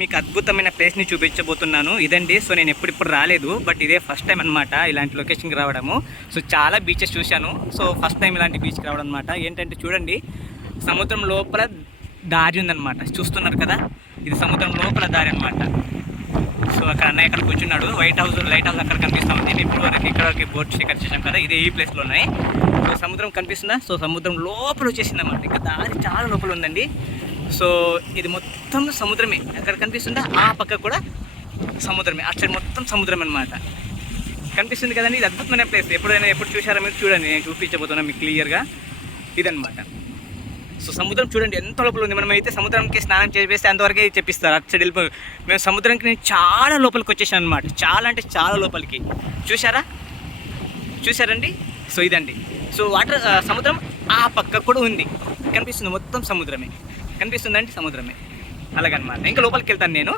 మీకు అద్భుతమైన ప్లేస్ని చూపించబోతున్నాను. ఇదండి. సో నేను ఎప్పుడు రాలేదు, బట్ ఇదే ఫస్ట్ టైం అనమాట ఇలాంటి లొకేషన్కి రావడము. సో చాలా బీచెస్ చూశాను, సో ఫస్ట్ టైం ఇలాంటి బీచ్కి రావడం అనమాట. ఏంటంటే చూడండి, సముద్రం లోపల దారి ఉందన్నమాట. చూస్తున్నారు కదా, ఇది సముద్రం లోపల దారి అనమాట. సో అక్కడ అన్నయ్య అక్కడ కూర్చున్నాడు. లైట్ హౌస్ అక్కడ కనిపిస్తూ ఉంది. మేము ఇప్పుడు వరకు ఇక్కడ బోట్ షికార్ చేసాం కదా, ఇదే ఈ ప్లేస్లో ఉన్నాయి. సో సముద్రం కనిపిస్తుందా? సో సముద్రం లోపల వచ్చేసింది అన్నమాట. ఇంకా దారి చాలా లోపల ఉందండి. సో ఇది మొత్తం సముద్రమే. అక్కడ కనిపిస్తుందా? ఆ పక్క కూడా సముద్రమే, అటు సైడ్ మొత్తం సముద్రం అనమాట. కనిపిస్తుంది కదండి. ఇది అద్భుతమైన ప్లేస్. ఎప్పుడు చూసారా మీరు? చూడండి, నేను చూపించబోతున్నా మీకు క్లియర్గా. ఇదనమాట. సో సముద్రం చూడండి ఎంత లోపల ఉంది. మనం అయితే సముద్రంకి స్నానం చేస్తే అంతవరకే చెప్పిస్తారు. అటు సైడ్ వెళ్ళిపోయి మేము సముద్రానికి నేను చాలా లోపలికి వచ్చేసాను అనమాట. చాలా అంటే చాలా లోపలికి. చూసారండి? సో ఇదండి. సో వాటర్ సముద్రం ఆ పక్క కూడా ఉంది. కనిపిస్తుంది, మొత్తం సముద్రమే కనిపిస్తుందండి, సముద్రమే. అలాగనమాట. ఇంకా లోపలికి వెళ్తాను నేను.